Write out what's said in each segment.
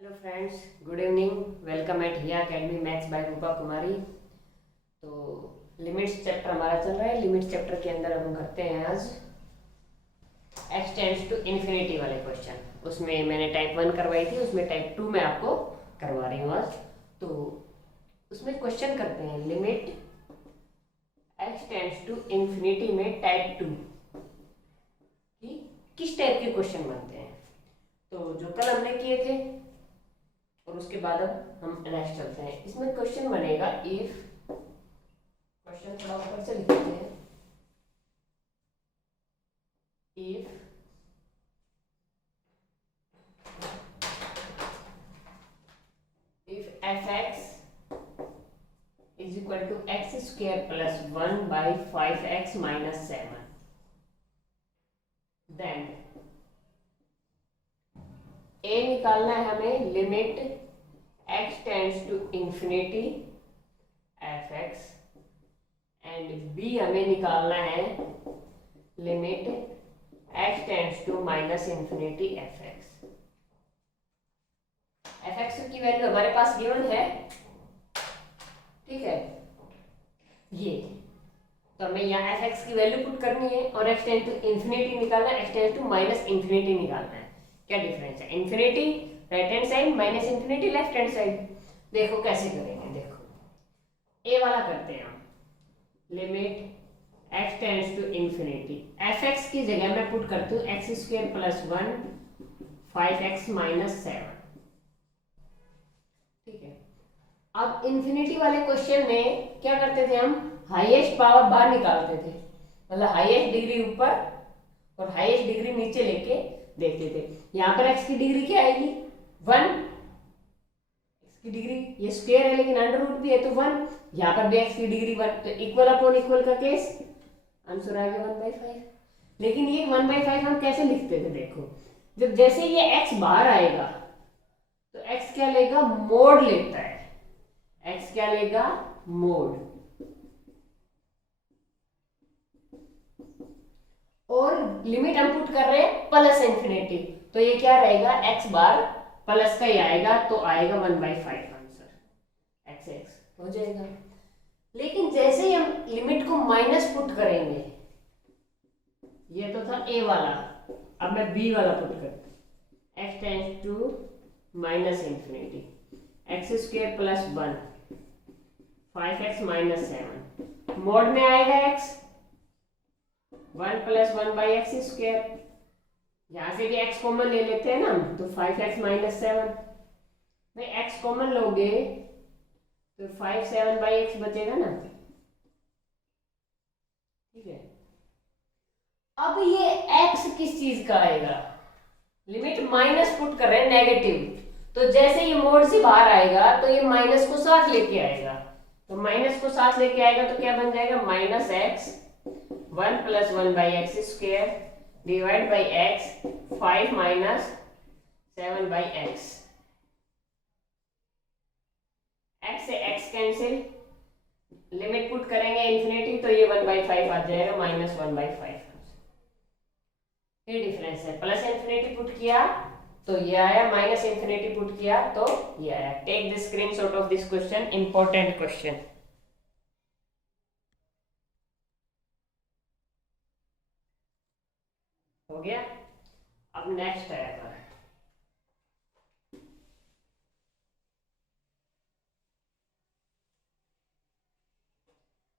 Hello friends, good evening. Welcome at Hiya academy maths by Rupa Kumari. तो limits chapter हमारा चल रहा है। लिमिट्स चैप्टर के अंदर हम करते हैं आज एक्स टेंड्स टू इन्फिनिटी वाले क्वेश्चन। उसमें मैंने टाइप 1 करवाई थी, उसमें टाइप 2 में आपको करवा रही हूँ आज। तो उसमें क्वेश्चन करते हैं limit x tends to infinity में टाइप 2 कि किस टाइप के क्वेश्चन बनते हैं। तो जो कल हमने किए थे और उसके बाद अब हम नेक्स्ट चलते हैं। इसमें क्वेश्चन बनेगा इफ, क्वेश्चन थोड़ा ऊपर से लिखते हैं, if f x is equal to x square plus 1 by 5x minus 7, then a निकालना है हमें limit x tends to infinity f x, and b हमें निकालना है limit x tends to minus infinity f x. F x की value हमारे पास given है, ठीक है। ये तो हमें यहाँ एफ एक्स की वैल्यू पुट करनी है और x टेंड्स टू इंफिनिटी निकालना है, x tends to minus infinity निकालना है। क्या डिफरेंस है? Infinity right hand side, minus infinity left hand side. देखो कैसे करेंगे, देखो ए वाला करते हैं हम। Limit x tends to infinity f x की जगह मैं पुट करती हूँ x square plus 1 5x minus 7, ठीक है। अब इंफिनिटी वाले क्वेश्चन में क्या करते थे हम, हाईएस्ट पावर बाहर निकालते थे, मतलब हाईएस्ट डिग्री ऊपर और हाईएस्ट डिग्री नीचे लेके देखते थे। यहाँ पर x की डिग्री क्या आएगी 1, x की डिग्री ये स्क्वायर है लेकिन अंडर रूट भी है तो 1, यहाँ पर भी x की डिग्री 1, तो इक्वल अपॉन इक्वल का केस, आंसर आ गया 1/5। लेकिन ये 1/5 हम कैसे लिखते थे, देखो जब जैसे ये x बाहर आएगा तो x क्या लेगा, मोड लेता है। x क्या लेगा, मोड, और लिमिट हम पुट कर रहे हैं प्लस इंफिनिटी, तो ये क्या रहेगा, x बार प्लस का ही आएगा तो आएगा 1/5 आंसर, x हो जाएगा। लेकिन जैसे ही हम लिमिट को माइनस पुट करेंगे, ये तो था a वाला, अब मैं b वाला पुट करती हूँ, x tends to minus infinity x square plus 1 5x minus 7, mod में आएगा x 1 plus 1 by x square, यहां से भी x कॉमन ले लेते हैं ना, तो 5x माइनस 7, भाई x कॉमन लोगे तो 5 7 बाई एक्स बचेगा ना, ठीक है। अब ये x किस चीज का आएगा, लिमिट माइनस पुट कर रहे हैं नेगेटिव, तो जैसे ये मोड से बाहर आएगा तो ये माइनस को साथ लेके आएगा, तो माइनस को साथ लेके आएगा तो क्या बन जाएगा, minus x 1 plus 1 by x square divide by x 5 minus 7 by x, x से एक्स कैंसिल, लिमिट पुट करेंगे इंफिनिटी तो ये 1/5 आ जाएगा, माइनस 1/5। ये डिफरेंस है, प्लस इंफिनिटी पुट किया तो ये आया, माइनस इंफिनिटी पुट किया तो ये आया। Take the screenshot of this question, important question. हो गया। अब नेक्स्ट है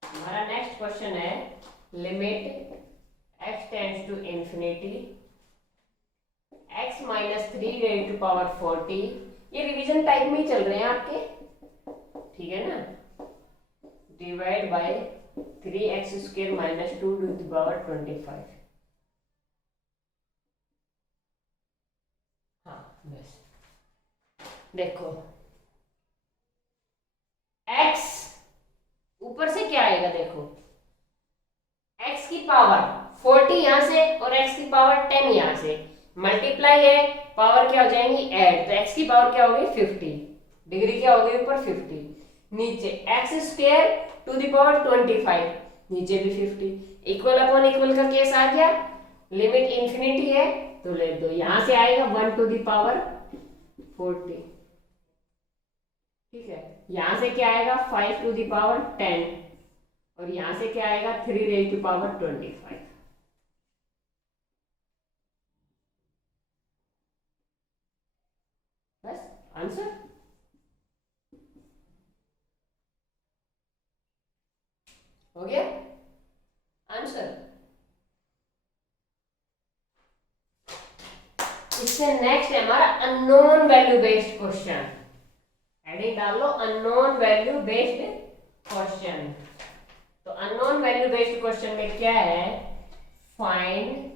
हमारा नेक्स्ट क्वेश्चन है limit x tends to infinity x minus 3 raise to power 40, ये रिवीजन टाइप में ही चल रहे हैं आपके, ठीक है ना, divide by 3x square minus 2 to the power 25। हाँ बस देखो x ऊपर से क्या आएगा, देखो x की पावर 40 यहां से और x की पावर 10 यहां से, मल्टीप्लाई है, पावर क्या हो जाएंगी ऐड, तो x की पावर क्या होगी 50, डिग्री क्या होगी ऊपर 50, नीचे x square to the power 25, नीचे भी 50, इक्वल अपॉन इक्वल का केस आ गया। लिमिट इंफिनिटी है तो ले दो, यहां से आएगा 1 टू द पावर 40। ठीक है, यहां से क्या आएगा 5 टू द पावर 10 और यहां से क्या आएगा 3 रेज़ टू पावर 25। बस आंसर हो गया। आंसर इससे नेक्स्ट है हमारा unknown value based question. Heading डाल लो अननोन वैल्यू बेस्ड क्वेश्चन। तो अननोन वैल्यू बेस्ड क्वेश्चन में क्या है, find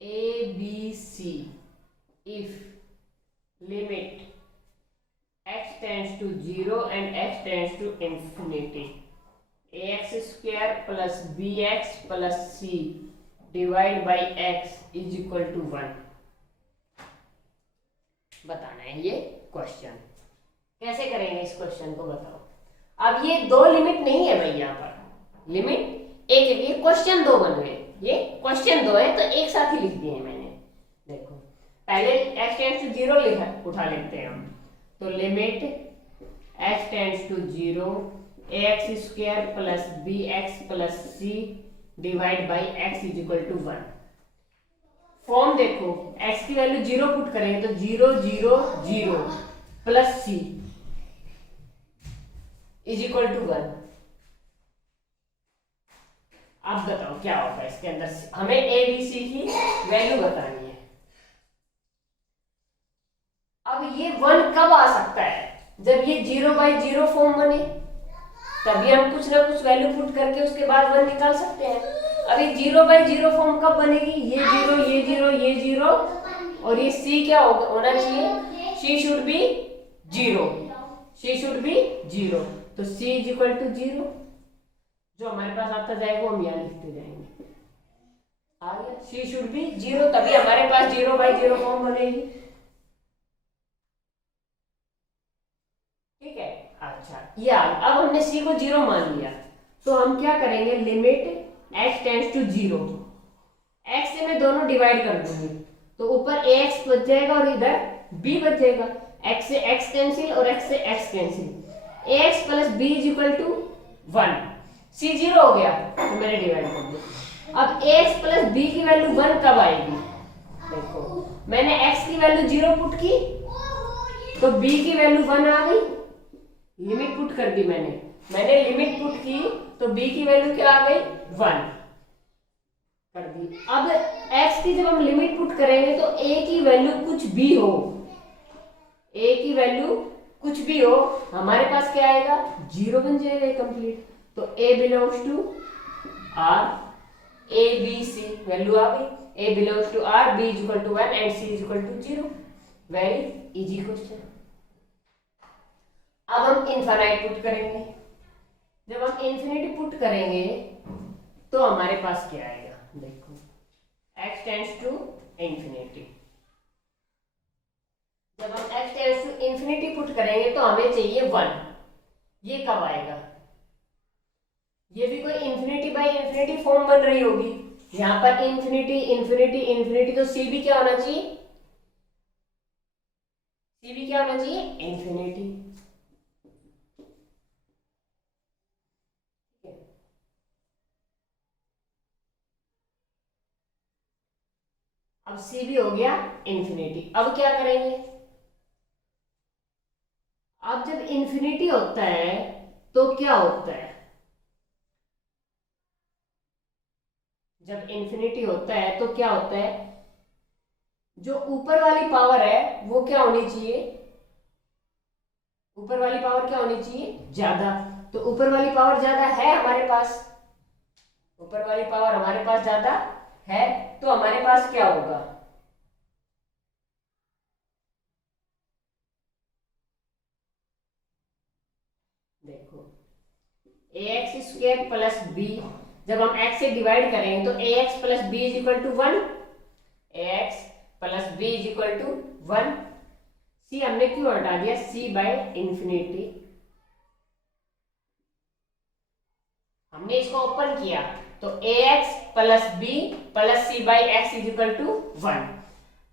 a b c if limit x tends to 0 and x tends to infinity ax square plus bx plus c divide by x is equal to 1। बताना है ये question. कैसे करेंगे इस question को बताओ। अब ये दो लिमिट नहीं है भाई, यहाँ पर लिमिट एक है, ये क्वेश्चन दो बन गए, ये क्वेश्चन दो है तो एक साथ ही लिख दिए मैंने। देखो पहले x टेंड्स टू 0 उठा लेते हैं हम, तो limit x tends to 0 ax square plus bx plus c divide by x is equal to 1। Form देखो x की वैल्यू 0 पुट करेंगे तो 0 0 0 plus c is equal to 1। अब बताओ क्या होगा इसके अंदर, हमें ए बी सी की वैल्यू बतानी है। अब ये 1 कब आ सकता है, जब ये 0/0 फॉर्म बने, तभी हम कुछ ना कुछ वैल्यू पुट करके उसके बाद 1 निकाल सकते हैं। अब ये 0/0 फॉर्म कब बनेगी, ये 0 ये 0 ये 0 और ये c क्या होना चाहिए, c should be 0, c should be 0, तो c इज इक्वल टू 0। जो हमारे पास आता जाएगा हम यहाँ लिखते जाएंगे। आ गया, c शुड बी 0, तभी हमारे पास 0/0 फॉर्म बनेगी। ठीक है, अच्छा या अब हमने c को 0 मान लिया, तो हम क्या करेंगे, limit x tends to 0, x से मैं दोनों डिवाइड कर दूंगी तो ऊपर ax बच जाएगा और इधर b बच जाएगा। x से x कैंसिल और x से x cancel, ax plus b is equal to 1। c 0 हो गया तो मैंने डिवाइड कर दिया। अब ax प्लस b की वैल्यू 1 कब आएगी, देखो मैंने x की वैल्यू 0 पुट की तो b की वैल्यू 1 आ गई, लिमिट पुट कर दी मैंने लिमिट पुट की तो b की वैल्यू क्या आ गई 1 कर दी। अब x की जब हम लिमिट पुट करेंगे तो a की वैल्यू कुछ भी हो, a की वैल्यू कुछ भी हो, हमारे पास क्या आएगा 0 बन जाएगा कंप्लीट। तो a belongs to r, a b c value आ गई, a belongs to r, b is equal to 1 and c is equal to 0। Very easy question. अब हम इनफाइनाइट पुट करेंगे, जब हम इन्फिनिटी पुट करेंगे तो हमारे पास क्या आएगा, देखो x टेंड्स टू इंफिनिटी, जब हम x tends to infinity put करेंगे तो हमें चाहिए 1। ये कब आएगा, ये भी कोई इंफिनिटी बाय इंफिनिटी फॉर्म बन रही होगी, यहां पर इंफिनिटी इंफिनिटी इंफिनिटी, तो c भी क्या होना चाहिए, c भी क्या होना चाहिए इंफिनिटी। अब c भी हो गया इंफिनिटी। अब क्या करेंगे, अब जब इंफिनिटी होता है तो क्या होता है, जब इंफिनिटी होता है तो क्या होता है, जो ऊपर वाली पावर है वो क्या होनी चाहिए, ऊपर वाली पावर क्या होनी चाहिए ज्यादा। तो ऊपर वाली पावर ज्यादा है हमारे पास, ऊपर वाली पावर हमारे पास ज्यादा है, तो हमारे पास क्या होगा, देखो ax स्क्वायर प्लस b, जब हम x से डिवाइड करेंगे तो ax plus b is equal to 1, ax plus b is equal to 1। c हमने क्यों हटा दिया, c बाय इंफिनिटी, हमने इसको ओपन किया तो ax plus b plus c by x is equal to 1।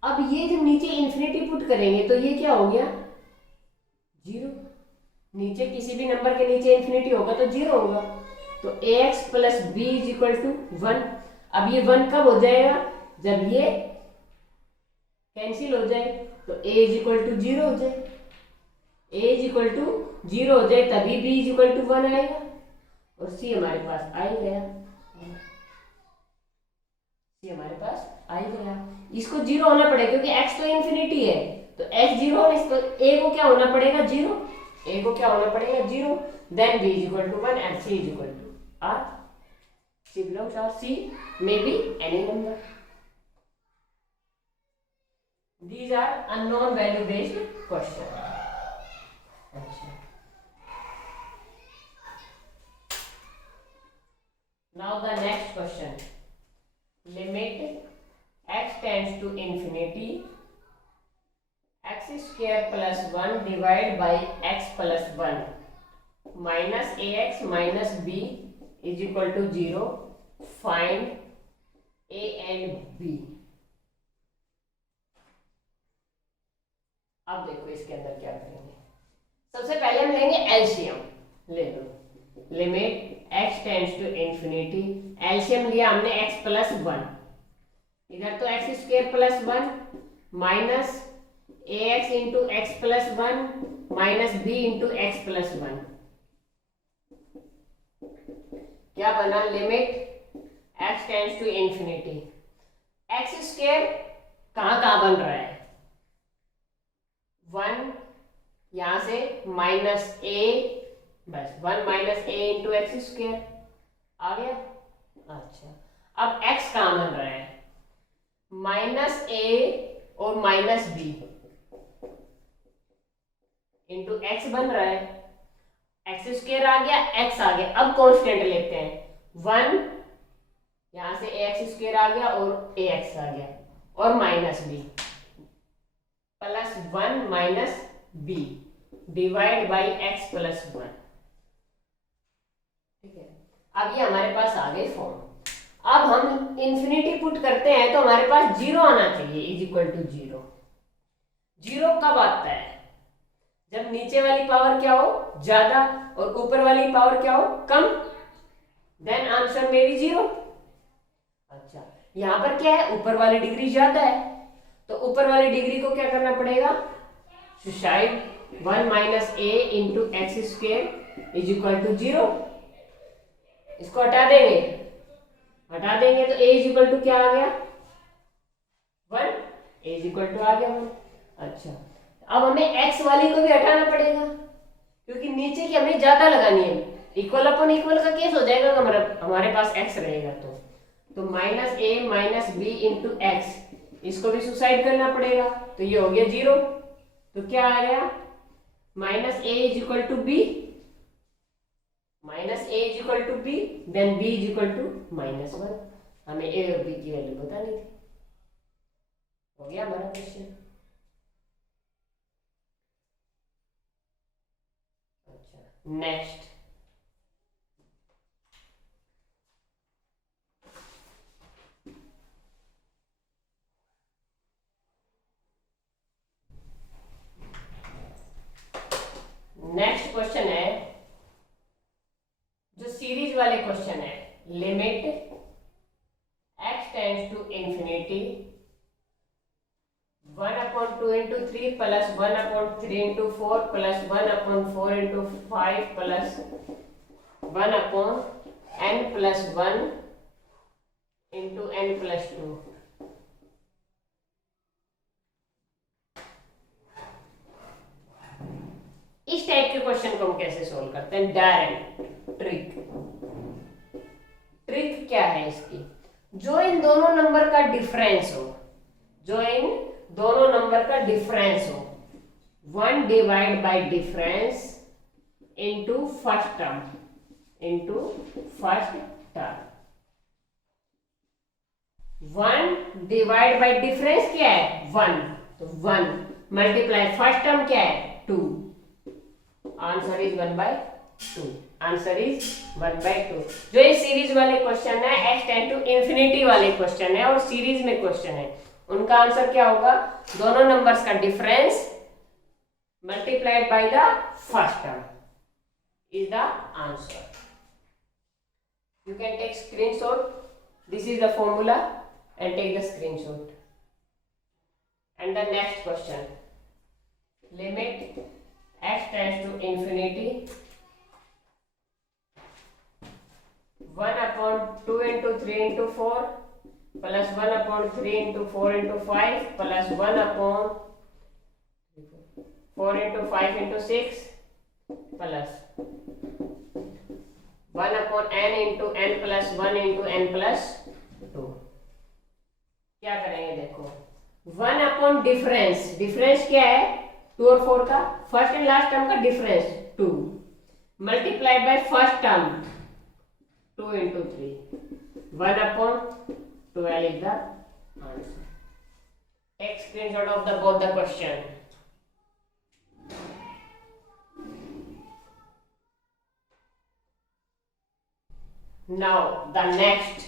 अब ये जब नीचे इन्फिनिटी पुट करेंगे तो ये क्या हो गया, जीरो। नीचे किसी भी नंबर के नीचे इन्फिनिटी होगा तो जीरो होगा। तो ax plus b is equal to 1। अब ये 1 कब हो जाएगा, जब ये कैंसिल हो जाए तो a इज इक्वल टू 0 हो जाए। a इज इक्वल टू 0 हो जाए तभी b इज इक्वल टू 1 आएगा, और c हमारे पास आ ही गया। c हमारे पास आ ही गया। इसको 0 होना पड़ेगा क्योंकि x तो इन्फिनिटी है, तो x 0 और इसको a को क्या होना पड़ेगा, 0। a को क्या होना पड़ेगा, 0। Then b is equal to 1 and c is equal to r। c belongs to r, c may be any number. These are unknown value based question. Now the next question. Limit x tends to infinity, x square plus 1 divided by x plus 1 minus ax minus b is equal to 0. Find a and b. अब देखो इसके अंदर क्या करेंगे। सबसे पहले हम लेंगे एलसीएम, ले लो। Limit x tends to infinity, LCM लिया हमने x प्लस 1, इधर तो x स्क्वायर plus 1 minus ax into x plus 1 minus b into x plus 1, क्या बना, limit x tends to infinity. X square कहाँ बन रहा है, 1 यहां से माइनस a, बस 1 minus a into x square आ गया। अच्छा, अब x कहाँ बन रहा है, माइनस a और माइनस b इंटू एक्स बन रहा है। एक्स स्क्वायर आ गया, x आ गया। अब कांस्टेंट लेते हैं, 1 यहां से ax स्क्वायर आ गया और ax आ गया, और minus b plus 1 minus b divide by x plus 1। ठीक है, अब ये हमारे पास आ गए फॉर्म। अब हम इंफिनिटी पुट करते हैं तो हमारे पास 0 आना चाहिए, इज इक्वल टू 0। 0 कब आता है, जब नीचे वाली पावर क्या हो, ज्यादा, और ऊपर वाली पावर क्या हो, कम। देन आंसर में भी 0। अच्छा, यहां पर क्या है, ऊपर वाली डिग्री ज्यादा है, तो ऊपर वाली डिग्री को क्या करना पड़ेगा, सुसाइड 1 minus a into x square is equal to 0। इसको हटा देंगे तो a इज इक्वल टू क्या आ गया, 1। a इज इक्वल टू आ गया 1। अच्छा, अब हमें x वाली को भी हटाना पड़ेगा क्योंकि नीचे की हमें ज्यादा लगानी है। इक्वल अपन इक्वल का केस हो जाएगा, हमारे पास x रहेगा तो minus a minus b into x, इसको भी सुसाइड करना पड़ेगा, तो ये हो गया 0। तो क्या आ गया, minus a is equal to b, minus a is equal to b, then b is equal to minus 1। हमें a और b की वैल्यू बतानी थी। हो गया हमारा क्वेश्चन। अच्छा, नेक्स्ट क्वेश्चन है जो सीरीज वाले क्वेश्चन है। Limit x tends to infinity 1/2 into 3 plus 1/3 into 4 plus 1/4 into 5 plus 1/n plus 1 into n plus 2। इस टाइप के क्वेश्चन को हम कैसे सोल्व करते हैं, डायरेक्ट ट्रिक क्या है इसकी, जो इन दोनों नंबर का डिफरेंस हो, जो इन दोनों नंबर का डिफरेंस हो, 1 divide by difference into first term, one divide by difference क्या है 1, तो 1 मल्टीप्लाई फर्स्ट टर्म क्या है 2, आंसर इज 1/2, आंसर इज 1/2। जो ये सीरीज वाले क्वेश्चन है x टेंड टू इंफिनिटी वाले क्वेश्चन है और सीरीज में क्वेश्चन है, उनका आंसर क्या होगा, दोनों नंबर्स का difference multiplied by the first term is the answer. You can take screenshot. This is the formula and take the screenshot. And the next question. Limit x tends to infinity. 1 upon 2 into 3 into 4 plus 1 upon 3 into 4 into 5 plus 1 upon 4 into 5 into 6 plus 1 upon n into n plus 1 into n plus 2. क्या करेंगे देखो, 1 upon difference, difference क्या है 2 और 4 का, first and last term का difference 2 multiplied by first term 2 into 3, 1 upon 12 is the answer. Take screenshot of the both the question. Now the next.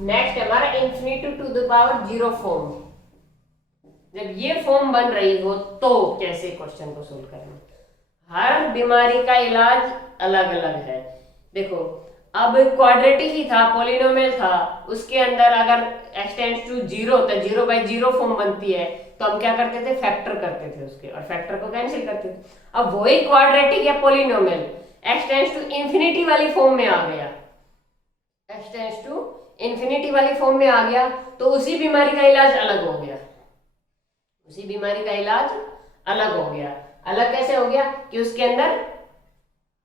Next हमारा infinity to the power 0 form. जब ये फॉर्म बन रही हो तो कैसे क्वेश्चन को सोल्व करें. हर बीमारी का इलाज अलग अलग है. देखो अब क्वाड्रेटिक ही था, पॉलिनोमियल था, उसके अंदर अगर x टेंड्स टू 0 तो 0/0 फॉर्म बनती है, तो हम क्या करते थे, फैक्टर करते थे उसके और फैक्टर को कैंसिल करते थे. अब वही क्वाड्रेटिक या polynomial x tends to infinity वाली फॉर्म में आ गया, x टेंड्स टू इंफिनिटी वाली फॉर्म में आ गया, तो उसी बीमारी का इलाज अलग हो गया. उसी बीमारी का इलाज अलग हो गया. अलग कैसे हो गया कि उसके अंदर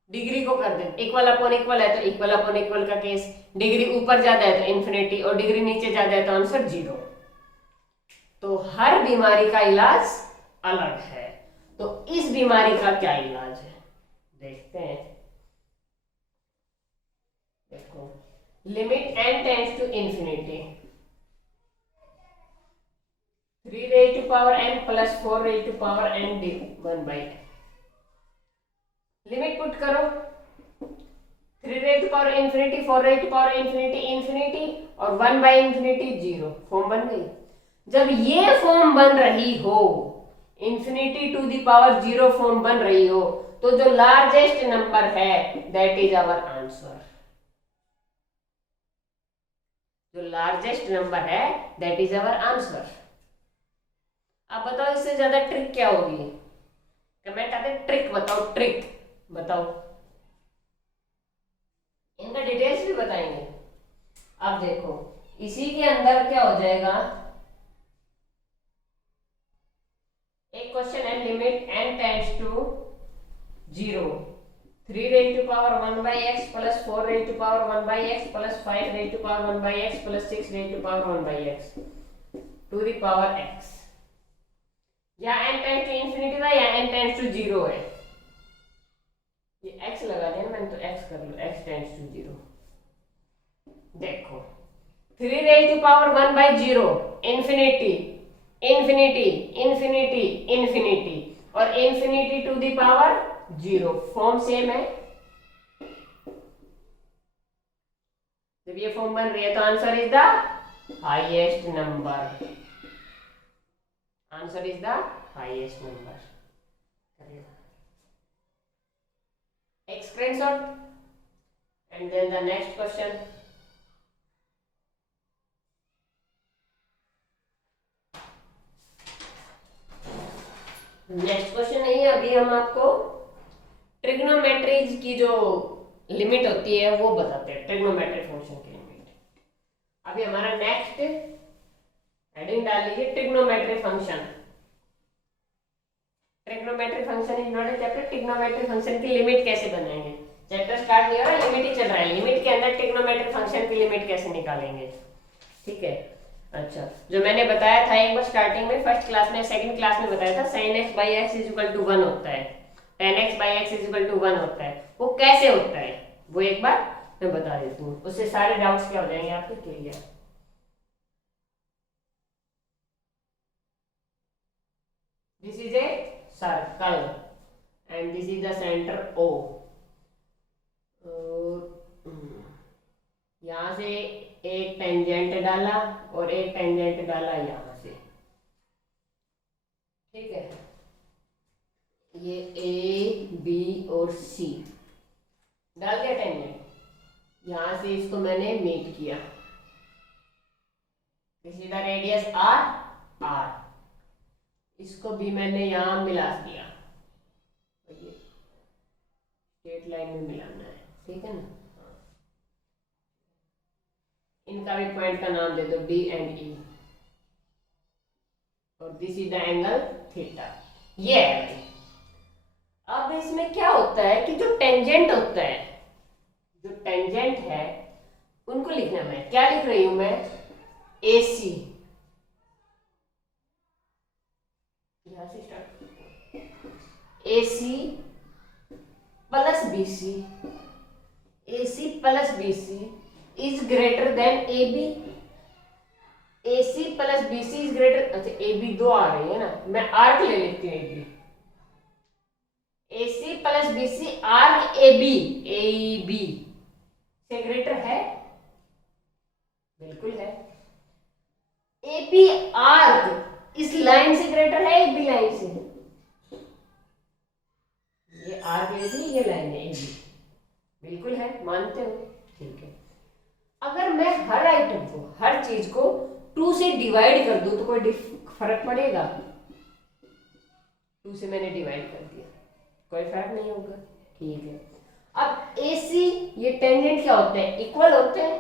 डिग्री को कर दे, इक्वल अपॉन इक्वल है तो इक्वल अपॉन इक्वल का केस, डिग्री ऊपर ज्यादा है तो इंफिनिटी और डिग्री नीचे ज्यादा है तो आंसर 0. तो हर बीमारी का इलाज अलग है. तो इस बीमारी का क्या इलाज है देखते हैं. देखो limit n tends to infinity 3 raised to power n plus 4 raised to power n 1/n. Limit put करो, 3 raised to power infinity, 4 raised to power infinity infinity और 1/infinity 0. फॉर्म बन गई. जब ये फॉर्म बन रही हो, infinity to the power 0 form बन रही हो, तो जो लार्जेस्ट नंबर है दैट इज आवर आंसर. जो लार्जेस्ट नंबर है दैट इज आवर आंसर. अब बताओ इससे ज्यादा ट्रिक क्या होगी, कमेंट आते ट्रिक बताओ, ट्रिक बताओ, इनका डिटेल्स भी बताएंगे. अब देखो इसी के अंदर क्या हो जाएगा, एक क्वेश्चन है limit n tends to 0 3 raised to power 1/x plus 4 raised to power 1/x plus 5 raised to power 1/x plus 6 raised to power 1/x to the power x. या n टेंड्स टू इंफिनिटी था या n tends to 0 है, ये x लगा दिया मैंने तो x कर लो, x टेंड्स टू 0. देखो 3 raised to power 1/0 infinity infinity infinity infinity और infinity to the power 0 form same है. जब ये फॉर्म बन रही है तो answer is the highest number. Answer is the highest number. एक screenshot and then the next question. Next question नहीं है, अभी हम आपको ट्रिग्नोमेट्रीज की जो लिमिट होती है वो बताते हैं, ट्रिग्नोमेट्रिक फंक्शन की लिमिट. अभी हमारा नेक्स्ट हेडिंग डाल लीजिए trigonometric function. Trigonometric function is not a chapter. Trigonometric function की लिमिट कैसे बनाएंगे, चैप्टर स्टार्ट नहीं हो रहा, लिमिट ही चल रहा है. लिमिट के अंदर ट्रिग्नोमेट्रिक फंक्शन की लिमिट कैसे निकालेंगे, ठीक है. अच्छा, जो मैंने बताया था एक बार स्टार्टिंग में, फर्स्ट क्लास में, सेकंड क्लास में बताया था, sin x by x is equal to 1 होता है, tan x by x is equal to 1 होता है. वो कैसे होता है वो एक बार मैं बता देती हूँ, उससे सारे डाउट्स क्या हो जाएंगे आपके clear. This is a circle and this is the centre O. यहाँ से एक टेंजेंट डाला और एक टेंजेंट डाला यहाँ से, ठीक है। ये ए बी और सी डाल दिया टेंजेंट, यहाँ से इसको मैंने मीट किया, इसी द रेडियस आर, आर इसको भी मैंने यहाँ मिला दिया, ये स्ट्रेट लाइन में मिलाना है, ठीक है ना। इनका भी पॉइंट का नाम दे दो डी एंड ई, और this is the angle theta, ये है। अब इसमें क्या होता है कि जो टेंजेंट होता है, जो टेंजेंट है उनको लिखना, मैं क्या लिख रही हूं, मैं ए सी, यहां से start, A C plus B C, A C plus B C is greater than A B, A C plus B C is greater, अच्छा ए बी दो आ रही है ना, मैं आर्क ले लेती हूँ, A B, A C plus B C arc A B से ग्रेटर है, बिल्कुल है। ए बी आर्क इस लाइन से ग्रेटर है, ए बी लाइन से, ये आर्क ए बी, ये लाइन है ए बी, बिल्कुल है, मानते हो, ठीक है। अगर मैं हर आइटम को, हर चीज को 2 से डिवाइड कर दूं तो कोई फर्क पड़ेगा? 2 से मैंने डिवाइड कर दिया, कोई फर्क नहीं होगा, ठीक है। अब AC, ये टेंजेंट क्या होते हैं, इक्वल होते हैं,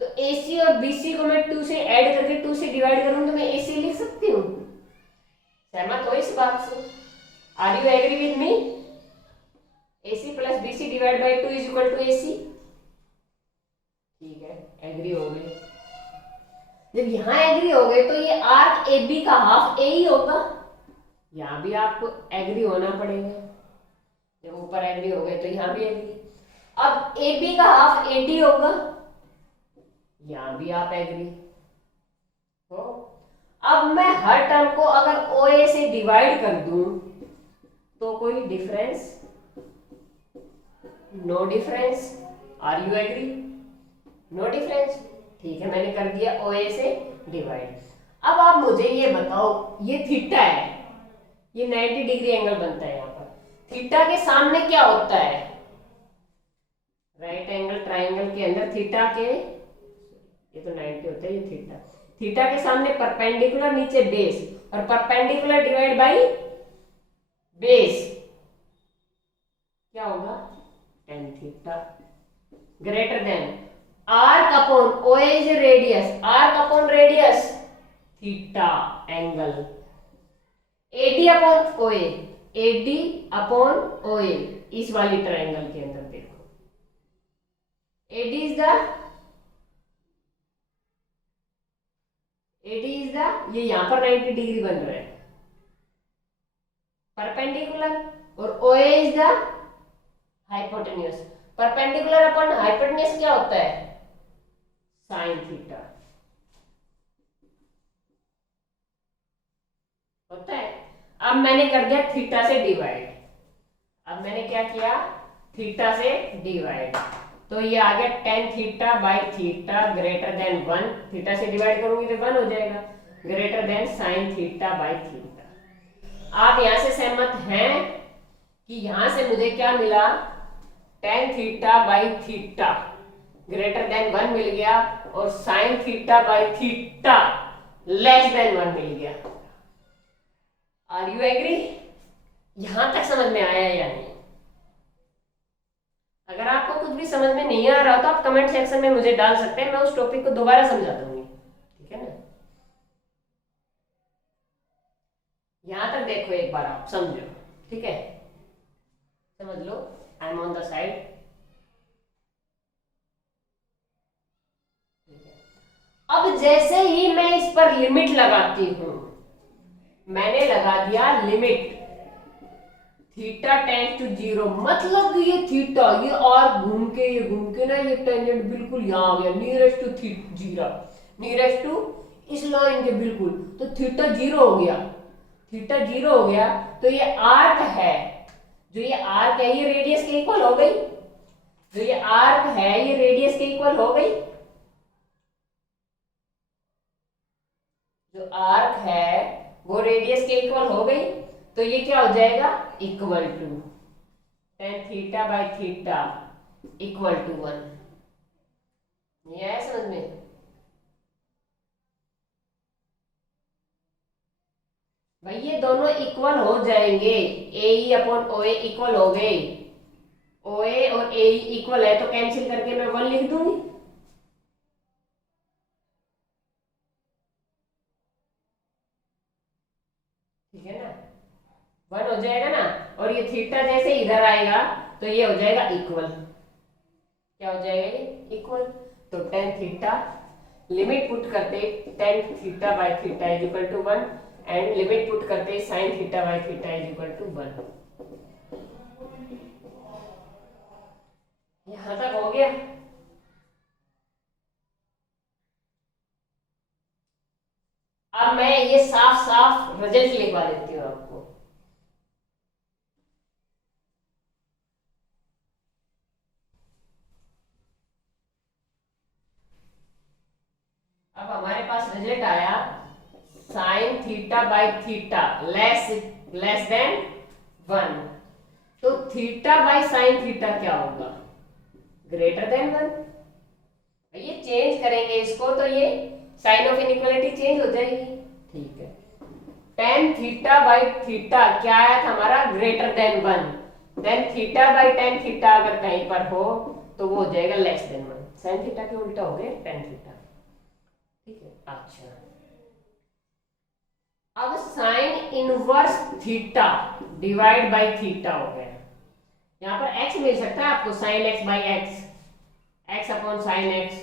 तो AC और BC को मैं 2 से ऐड करके 2 से डिवाइड करूं तो मैं AC लिख सकती हूँ, सहमत हो इस बात से? Are you agree with me? AC plus BC divide by 2 is equal to AC, ठीक है, एग्री हो गए। जब यहां एग्री हो गए तो ये आर्क AB का हाफ A ही होगा, यहां भी आपको एग्री होना पड़ेगा, जब ऊपर एग्री हो गए तो यहां भी एग्री। अब AB का हाफ AD होगा, यहां भी आप एग्री हो। अब मैं हर टर्म को अगर OA से डिवाइड कर दूं तो कोई difference, no difference, are you agree? No difference, ठीक है, मैंने कर दिया OA से डिवाइड। अब आप मुझे ये बताओ, ये थीटा है, ये 90 डिग्री एंगल बनता है यहाँ पर, थीटा के सामने क्या होता है? राइट एंगल ट्राइंगल के अंदर थीटा के, ये तो 90 होता है, ये थीटा, थीटा के सामने परपेंडिकुलर, नीचे बेस, और परपेंडिकुलर डिवाइड बाई बेस क्या होगा? tan theta greater then arc upon OA is radius, arc upon radius theta angle, AD upon OA, AD upon OA, इस वाली ट्रायंगल के अंदर देखो, AD इज द, ये यहां पर 90 डिग्री बन रहा है परपेंडिकुलर, और OA is the hypotenuse, perpendicular upon hypotenuse क्या होता है? साइन थीटा होता है। अब मैंने कर दिया थीटा से डिवाइड, अब मैंने क्या किया, थीटा से डिवाइड, तो ये आ गया tan theta by theta greater than 1, theta से डिवाइड करूंगी तो 1 हो जाएगा, greater than sign theta by theta. आप यहां से सहमत हैं कि यहां से मुझे क्या मिला? tan theta by theta greater than 1 मिल गया, और sine theta by theta less than 1 मिल गया। Are you agree? यहां तक समझ में आया या नहीं? अगर आपको कुछ भी समझ में नहीं आ रहा तो आप कमेंट सेक्शन में मुझे डाल सकते हैं, मैं उस टॉपिक को दोबारा समझा दूंगी, ठीक है ना। यहां तक देखो एक बार, आप समझो, ठीक है, समझ लो, I am on the side. अब जैसे ही मैं इस पर लिमिट लगाती हूं, मैंने लगा दिया लिमिट थीटा टेंड्स टू 0, मतलब ये थीटा, ये और घूम के ना ये टेंजेंट बिल्कुल यहां आ गया, नियरेस्ट टू 0, नियरेस्ट टू इस लाइन के बिल्कुल, तो थीटा 0 हो गया, थीटा 0 हो गया, तो ये आर्क है, जो ये आर्क है ये रेडियस के इक्वल हो गई, जो ये आर्क है ये रेडियस के इक्वल हो गई, जो आर्क है वो रेडियस के इक्वल हो गई, तो ये क्या हो जाएगा equal to tan theta by theta equal to 1। ये है समझ में? भाई ये दोनों इक्वल हो जाएंगे, ए अपॉन ओ ए इक्वल हो गए, ओ ए और ए इक्वल है तो कैंसिल करके मैं 1 लिख दूंगी। ठीक है ना, 1 हो जाएगा ना, और ये थीटा जैसे इधर आएगा तो ये हो जाएगा इक्वल। क्या हो जाएगा ये इक्वल। तो tan थीटा लिमिट पुट करते tan theta by theta is equal to 1 and limit put करते sin theta by theta is equal to 1। यहां तक हो गया। अब मैं ये साफ साफ रिजल्ट लिखवा देती हूँ आपको। अब हमारे पास रिजल्ट आया sign theta by theta less than 1। तो थीटा बाई साइन थीटा क्या होगा ग्रेटर देन 1। ये चेंज करेंगे इसको तो ये साइन ऑफ इनइक्वालिटी चेंज हो जाएगी। ठीक है, tan थीटा बाई थीटा क्या आया था हमारा greater than 1, then theta by tan theta अगर कहीं पर हो तो वो हो जाएगा लेस देन 1। साइन थीटा के उल्टा हो गया tan थीटा। ठीक है, अच्छा अब sine inverse theta divide by theta हो गया। यहां पर x मिल सकता है आपको, sine x by x, x upon sine x,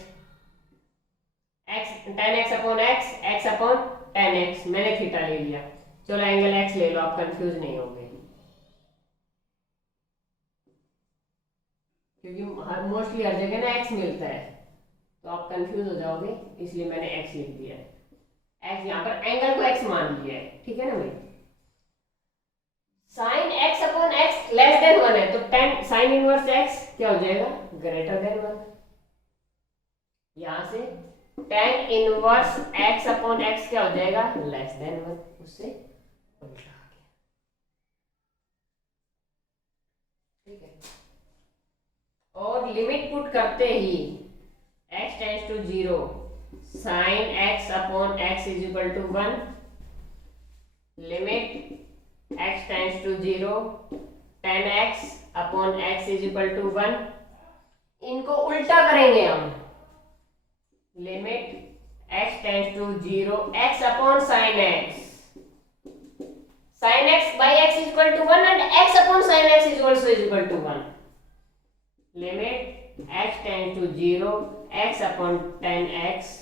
x tan x upon x, x upon tan x. मैंने थीटा ले लिया, चलो एंगल x ले लो, आप कंफ्यूज नहीं होंगे क्योंकि मोस्टली हर जगह ना x मिलता है तो आप कंफ्यूज हो जाओगे, इसलिए मैंने x लिख दिया है। x यहाँ पर एंगल को x मान लिया है। ठीक है ना भाई, sine x upon x less than 1 है तो टेन साइन इनवर्स x क्या हो जाएगा ग्रेटर देन 1। यहां से tan inverse x upon x क्या हो जाएगा लेस देन 1, उससे उल्टा आ गया। ठीक है, और लिमिट पुट करते ही x tends to 0 sine x upon x is equal to 1, limit x tends to 0 tan x upon x is equal to 1। इनको उल्टा करेंगे हम, limit x tends to 0 x upon sine x, sine x by x is equal to 1 and x upon sine x is also equal to 1। Limit x tends to 0 x upon tan x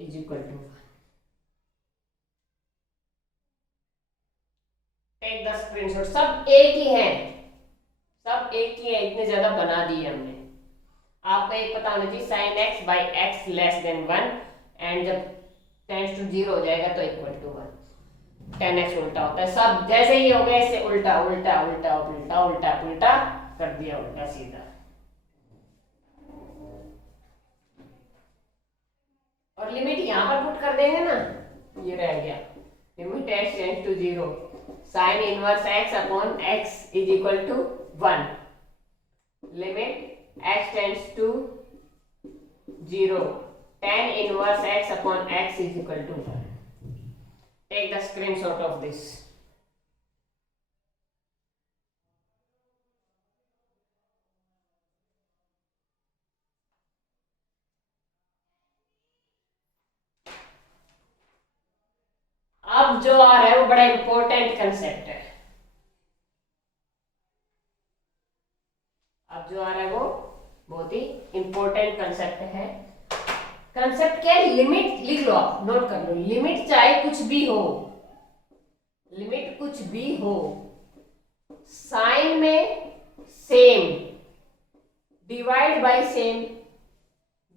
is equal to 1। Take the screenshot. सब एक ही है, सब एक ही है, इतने ज्यादा बना दिए हमने। आपको एक पता होना चाहिए sine x by x less than 1 and जब टेंड्स टू 0 हो जाएगा तो इक्वल टू 1। tan x उल्टा होता है, सब जैसे ही हो गया इससे उल्टा उल्टा उल्टा उल्टा उल्टा उल्टा कर दिया, उल्टा सीधा। और लिमिट यहां पर पुट कर देंगे ना, ये रह गया limit x tends to 0 sine inverse x upon x is equal to 1, limit x tends to 0 tan inverse x upon x is equal to 1। Take the screenshot of this. अब जो आ रहा है वो बड़ा इंपॉर्टेंट कंसेप्ट है। अब जो आ रहा है वो बहुत ही इंपॉर्टेंट कंसेप्ट है। कंसेप्ट क्या है, लिमिट लिख लो, आप नोट कर लो। लिमिट चाहे कुछ भी हो, लिमिट कुछ भी हो, साइन में सेम डिवाइड बाय सेम,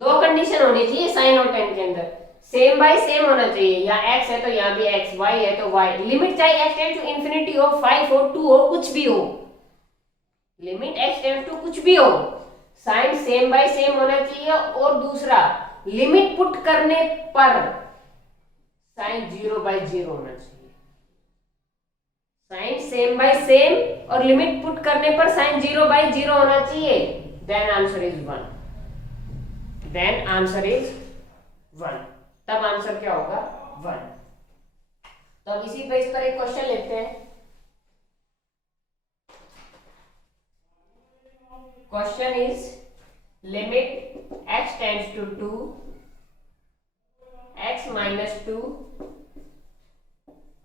दो कंडीशन होनी चाहिए साइन और टेन के अंदर। सेम बाय सेम होना चाहिए, या x है तो यहाँ भी x, y है तो y। लिमिट चाहे x टेंड्स टू इंफिनिटी हो, 5 हो, 2 हो, कुछ भी हो, लिमिट x टेंड्स टू कुछ भी हो, साइन सेम बाय सेम होना चाहिए, और दूसरा लिमिट पुट करने पर साइन 0/0 होना चाहिए। साइन सेम बाय सेम और लिमिट पुट करने पर साइन 0/0 होना चाहिए, then answer is 1। Then answer is 1, तब आंसर क्या होगा 1। तो अब इसी पे इस पर एक क्वेश्चन लेते हैं। Question is limit x tends to 2 x minus 2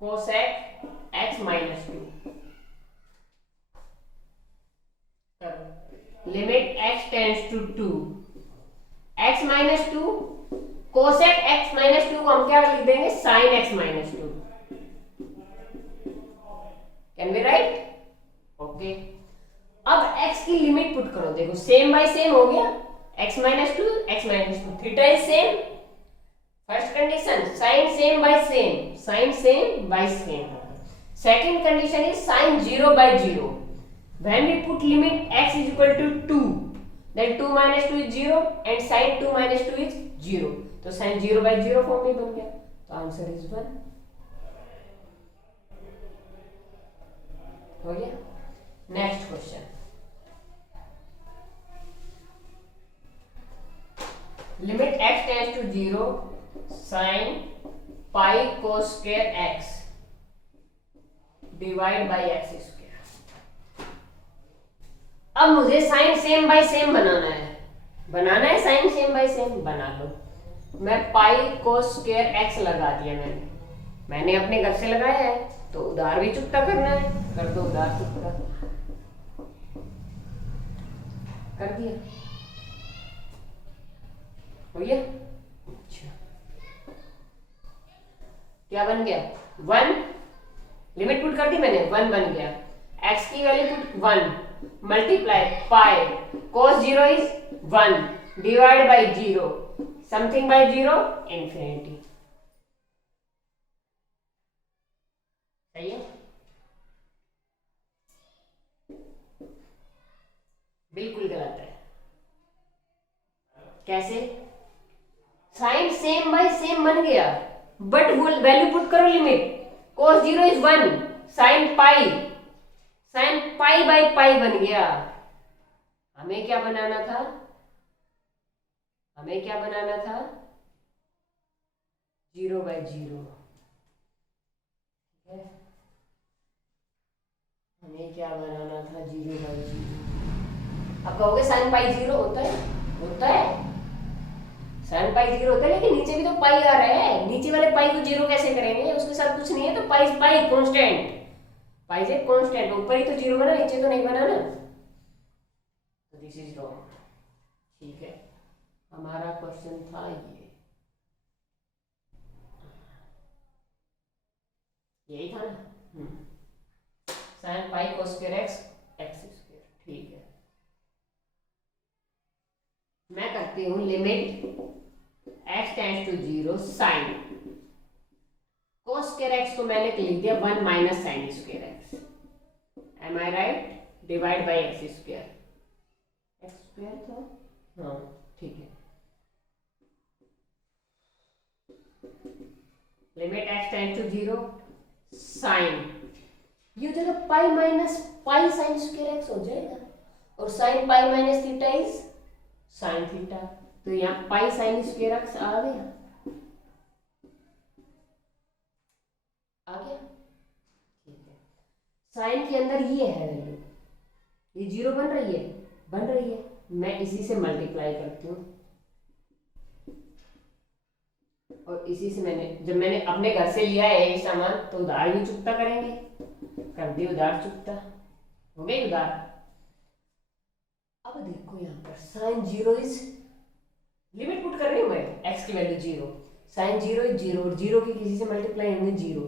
cosec x minus 2। Limit x tends to 2 x minus 2 cosec x minus 2 को हम क्या लिख देंगे, sin x minus 2। Can be right? Okay. अब x की लिमिट पुट करो, देखो सेम बाय सेम हो गया, x minus 2 x minus 2, theta is same. First condition sine same by same, sine same by same. Second condition is sine 0/0। When we put limit x is equal to 2, then 2 minus 2 is 0 and sin 2 minus 2 is 0, तो sin 0/0 form में बन गया, तो answer is 1। हो गया। Next question, limit x tends to 0 sin pi cos square x divide by x square. अब मुझे sine same by same बनाना है साइन सेम बाय सेम, बना लो। मैं पाई cos स्क्वायर x लगा दिया, मैंने अपने घर से लगाया है, तो उधार भी चुकता करना है, कर दो उधार चुकता, कर दिया, हो गया। अच्छा, क्या बन गया 1, लिमिट पुट कर दी मैंने, 1 बन गया। x की value put 1 multiply pi cos 0 is 1 divide by 0 something bye 0 infinity. सही है? बिल्कुल गलत है। कैसे? साइन सेम बाय सेम बन गया, बट वो वैल्यू पुट करो limit, cos 0 is 1 sine pi by pi बन गया। हमें क्या बनाना था, हमें क्या बनाना था 0/0। हमें क्या बनाना था 0/0। अब कहोगे साइन पाई 0 होता है, होता है साइन पाई 0 होता है, लेकिन नीचे भी तो पाई आ रहा है, नीचे वाले पाई को 0 कैसे करेंगे, उसके साथ कुछ नहीं है, तो पाई पाई कांस्टेंट, पाई से कांस्टेंट, ऊपर ही तो 0 बना, नीचे तो नहीं बना ना, तो दिस इज रॉन्ग। ठीक है, हमारा क्वेश्चन था ये, यही था ना, sine pi cos square x square. ठीक है, मैं करती हूं limit x tends to 0 sine cos square x को मैंने लिख दिया 1 minus sine square x, am I right, divide by x square, था हाँ ठीक है। Limit x tends to 0 sine, ये जगह pi minus pi sine square x हो जाएगा, और sine pi minus theta is sine theta, तो यहाँ पाई साइन स्क्वायर एक्स आ गया, आ गया। ठीक है, साइन के अंदर ये है वैल्यू, ये 0 बन रही है, मैं इसी से मल्टीप्लाई करती हूँ, और इसी से जब मैंने अपने घर से लिया है ये सामान, तो उधार भी चुकता करेंगे, कर दिए उधार चुकता, हो गई उधार। अब देखो यहाँ पर साइन 0 इज, लिमिट पुट कर रही हूँ मैं, x की वैल्यू 0, साइन 0 इज 0, और 0 की किसी से मल्टीप्लाई होंगे 0,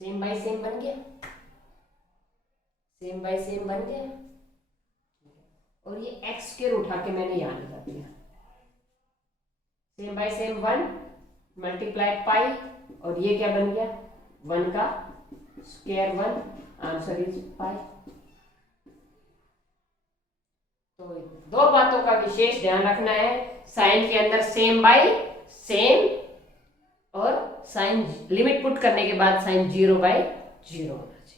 सेम बाय सेम बन गया, सेम बाय सेम बन गया, और ये x स्क्वायर उठा के मैंने यहाँ लिखा दिया, same by same 1 multiply pi, और ये क्या बन गया 1 का स्क्वायर 1, आंसर इज पाई। तो दो बातों का विशेष ध्यान रखना है, साइन के अंदर सेम बाय सेम, और साइन लिमिट पुट करने के बाद साइन 0/0 होना चाहिए।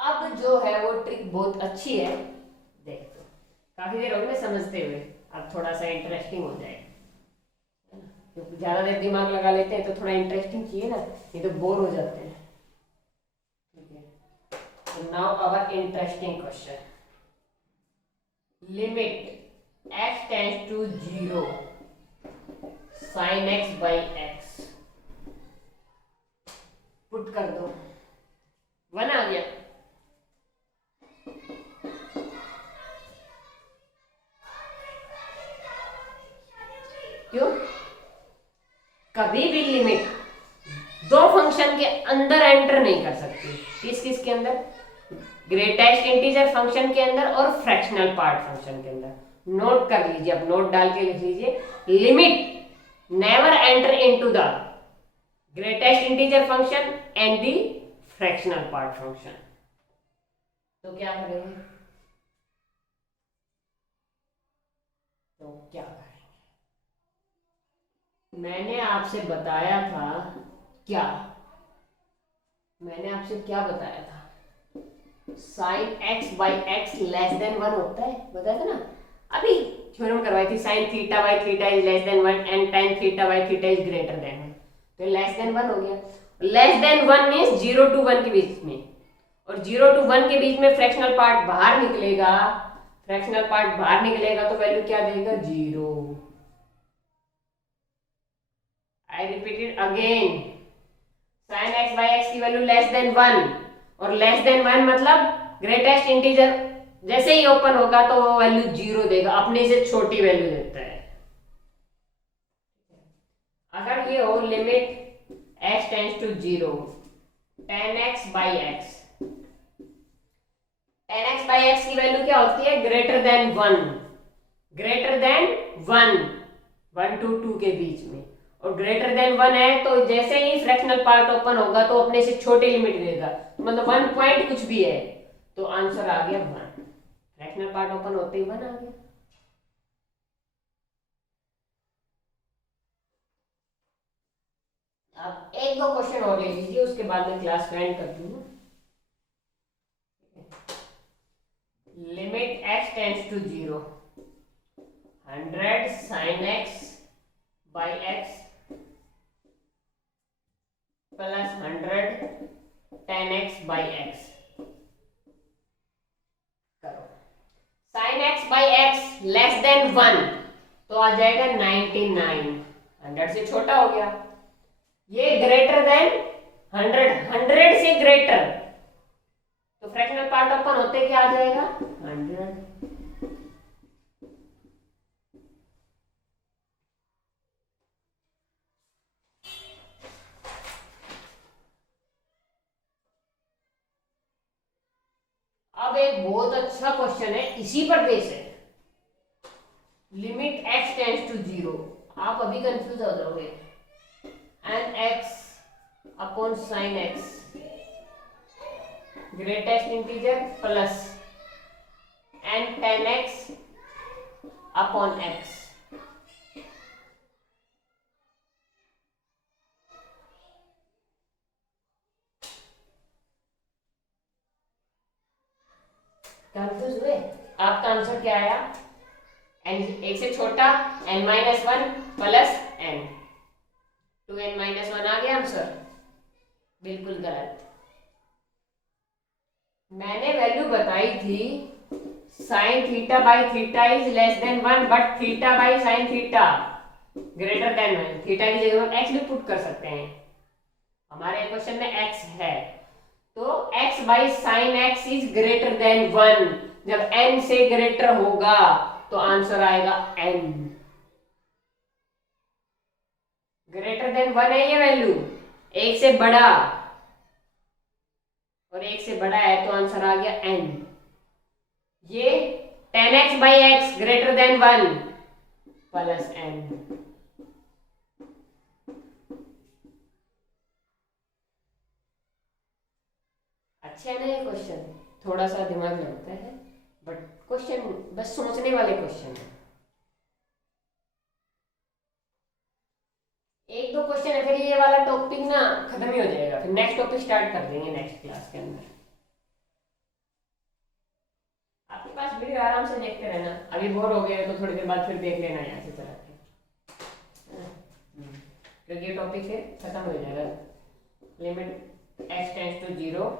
अब जो है वो ट्रिक बहुत अच्छी है, देखते हो काफी देर हो गई समझते हुए, अब थोड़ा सा इंटरेस्टिंग हो जाएगा, क्योंकि ज्यादा देर दिमाग लगा लेते हैं तो थोड़ा इंटरेस्टिंग चाहिए ना, ये तो बोर हो जाते हैं। ठीक है, तो now our interesting question, limit x tends to 0 sin x by x, put कर दो, 1 आ गया। क्यों? कभी भी लिमिट दो फंक्शन के अंदर एंटर नहीं कर सकती। किस किस के अंदर? ग्रेटेस्ट इंटीजर फंक्शन के अंदर और फ्रैक्शनल पार्ट फंक्शन के अंदर। नोट कर लीजिए, अब नोट डाल के लिख लीजिए, limit never enter into the greatest integer function and the fractional part function. तो क्या करेंगे? मैंने आपसे बताया था क्या? मैंने आपसे क्या बताया था? Sine x by x less than 1 होता है, बताया था ना अभी, थ्योरम करवाई थी, sign theta by theta is less than 1 and tan theta by theta is greater than 1, तो लेस देन 1 हो गया। लेस देन 1 मींस 0 to 1 के बीच में, और 0 to 1 के बीच में फ्रैक्शनल पार्ट बाहर निकलेगा, फ्रैक्शनल पार्ट बाहर निकलेगा तो वैल्यू क्या देगा? 0। I repeat it again, sin x by x की वैल्यू लेस देन 1, और लेस देन 1 मतलब ग्रेटेस्ट इंटीजर जैसे ही ओपन होगा तो वो वैल्यू 0 देगा, अपने से छोटी वैल्यू देता है। अगर ये हो limit x tends to 0 tan x by x, tan x by x की वैल्यू क्या होती है? Greater than 1, greater than 1 to 2 के बीच में, और ग्रेटर देन 1 है तो जैसे ही फ्रैक्शनल पार्ट ओपन होगा तो अपने से छोटी लिमिट देगा, मतलब 1 पॉइंट कुछ भी है, तो आंसर आ गया 1। फ्रैक्शनल पार्ट ओपन होते ही 1 आ गया। अब एक दो क्वेश्चन और ले लीजिए, उसके बाद में क्लास को एंड करती हूँ। Limit x tends to 0 100 sin x by x plus 100 tan x by x करो। sin x by x less than 1 तो आ जाएगा 99, 100 से छोटा हो गया। ये ग्रेटर देन 100, 100 से ग्रेटर, तो फ्रैक्शनल पार्ट ओपन होते क्या आ जाएगा? 100। अब एक बहुत अच्छा क्वेश्चन है, इसी पर बेस है, लिमिट x टेंड्स टू 0, आप अभी कंफ्यूज हो जाओगे, n x upon sine x greatest integer plus n tan x upon x। Confuse हुए? आपका आंसर क्या आया? n एक से छोटा n-1 प्लस n, 2n-1 आ गया आंसर। बिल्कुल गलत। मैंने वैल्यू बताई थी sign theta by theta is less than 1 but theta by sine theta greater than 1। Theta की जगह हम x भी पुट कर सकते हैं, हमारे क्वेश्चन में x है, तो x by sine x is greater than 1। जब n से ग्रेटर होगा तो आंसर आएगा n। ग्रेटर देन 1 है ये वैल्यू, एक से बड़ा, और एक से बड़ा है तो आंसर आ गया n। ये tan x by x greater than 1 plus n। अच्छा है ना ये क्वेश्चन, थोड़ा सा दिमाग लगता है बट क्वेश्चन बस सोचने वाले क्वेश्चन है। एक दो क्वेश्चन है फिर ये वाला टॉपिक ना खत्म ही हो जाएगा, फिर नेक्स्ट टॉपिक स्टार्ट कर देंगे नेक्स्ट क्लास के अंदर। आपके पास वीडियो आराम से देखते रहना, अभी बोर हो गए तो थोड़ी देर बाद फिर देख लेना यहाँ से चला के, क्योंकि ये टॉपिक फिर खत्म हो जाएगा। Limit x tends to 0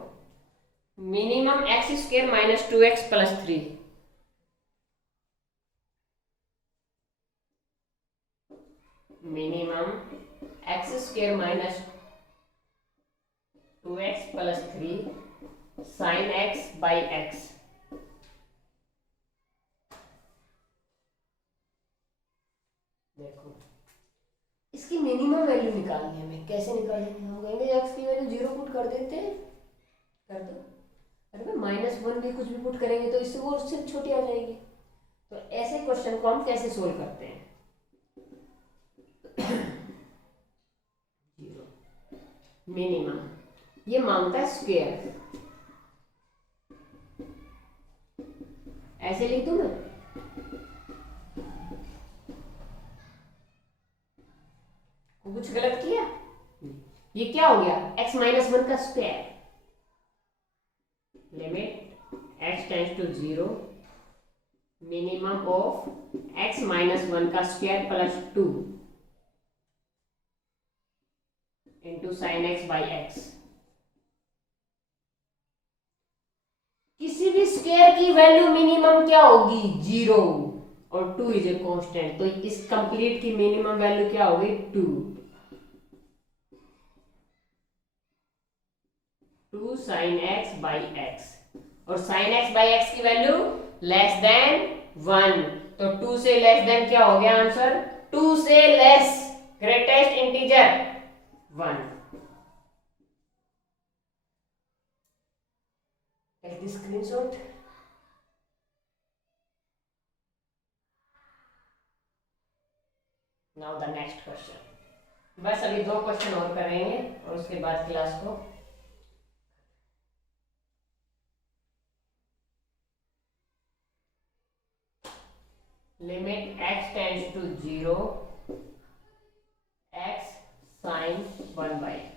minimum x square minus 2x plus 3। Minimum x square minus 2x plus 3 sine x by x। देखो इसकी मिनिमम वैल्यू निकालनी है, हमें कैसे निकालेंगे? हम कहेंगे x की वैल्यू 0 पुट कर देते हैं, कर दो। अरे भाई -1 भी कुछ भी पुट करेंगे तो इससे वो उससे छोटी आ जाएगी। तो ऐसे क्वेश्चन को हम कैसे सोल्व करते हैं? मिनिमम ये मांगता है स्क्वायर, ऐसे लिख दूं मैं, कुछ गलत किया? ये क्या हो गया? x माइनस 1 का square. Limit x tends to 0 minimum of x minus 1 का square plus 2 into sine x by x। किसी भी स्क्वायर की वैल्यू मिनिमम क्या होगी? 0 और 2 इज ए कांस्टेंट, तो इस कंप्लीट की मिनिमम वैल्यू क्या होगी? 2 साइन x बाई x, और साइन x बाई x की वैल्यू लेस देन 1, तो 2 से लेस देन क्या हो गया आंसर? 2 से less greatest integer 1। Take the screenshot. Now the next question. बस अभी 2 क्वेश्चन और करेंगे और उसके बाद क्लास को limit x tends to 0 x sine 1 by x।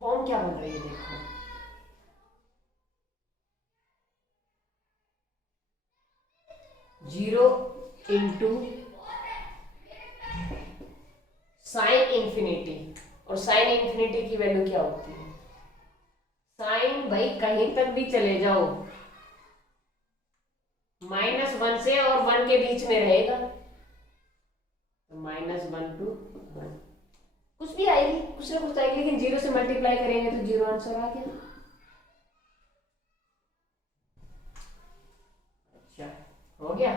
Form क्या बन रही है देखो, जीरो इंटू साइन इंफिनिटी, और साइन इंफिनिटी की वैल्यू क्या होती है? साइन भाई कहीं तक भी चले जाओ, -1 से और 1 के बीच में रहेगा, तो -1 to 1 कुछ भी आएगी, कुछ ना कुछ आएगी, लेकिन 0 से मल्टीप्लाई करेंगे तो 0 आंसर आ गया। अच्छा हो गया।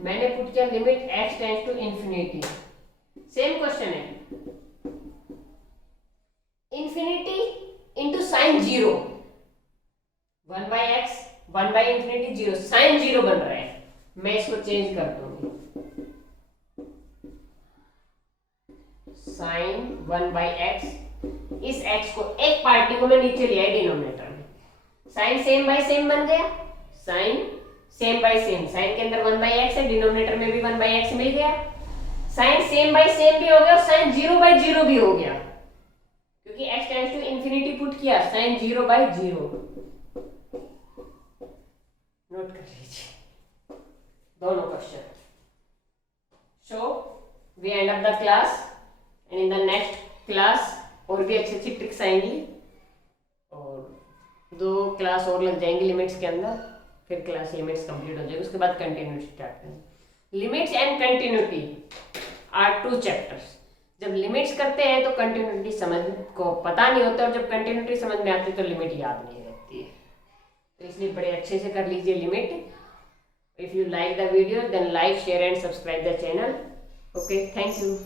मैंने पुट किया limit x tends to infinity, same question है, infinity into sine 0, 1 by x 1 by infinity 0, sine 0 बन रहा है। मैं इसको चेंज कर दूंगी, साइन 1 बाई एक्स, इस x को एक पार्टी को मैं नीचे लिया है डिनोमिनेटर में, साइन सेम बाई सेम बन गया, sine same by same, sine के अंदर 1 बाई एक्स है, डिनोमिनेटर में भी 1 बाई एक्स मिल गया, साइन सेम बाई सेम भी हो गया और साइन 0 बाई 0 भी हो गया, क्योंकि x tends to infinity put किया, साइन 0 बाई 0 नोट कर लीजिए दोनों question. So we end up the class, and in the next class और भी अच्छी अच्छी ट्रिक्स आएंगी, और 2 क्लास और लग जाएंगी लिमिट्स के अंदर, फिर क्लास लिमिट्स कंप्लीट हो जाएगी, उसके बाद कंटिन्यूटी स्टार्ट करेंगे। Limits and continuity are 2 chapters. जब लिमिट्स करते हैं तो कंटिन्यूटी समझ को पता नहीं होता, और जब कंटिन्यूटी समझ में आती है तो लिमिट याद नहीं रहती है, तो इसलिए बड़े अच्छे से कर लीजिए limit. If you like the video then like share and subscribe the channel. Okay, thank you.